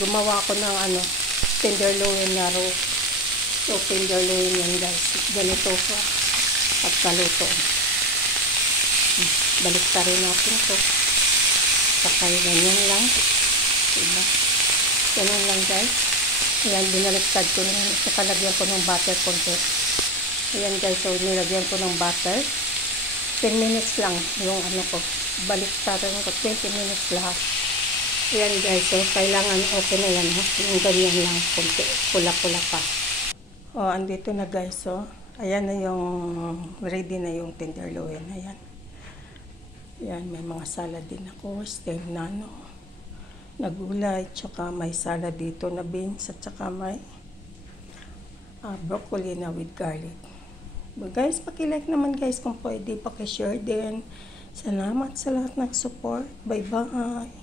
gumawa ako ng tenderloin na roux. So, tenderloin yan guys. Ganito ko pagkaluto. Balik ta rin natin to. Sakay ganyan lang. Diba? Ganyan lang guys. Ayan, binaliktad ko na. Nakalagyan ko ng butter konti. Ayan guys, so nilagyan ko ng butter. 10 minutes lang yung ko. Baliktaran ko 20 minutes lahat. Ayan guys, so kailangan okay na yan. Yung ganyan lang, konti, pula-pula pa. O, andito na guys, so ayan na yung ready na yung tenderloin. Ayan. Ayan, may mga salad din ako. Stem na na gulay, tsaka may salad dito na beans, at tsaka may broccoli na with garlic. But guys, paki-like naman guys kung pwede, paki-share din. Salamat sa lahat ng support. Bye-bye!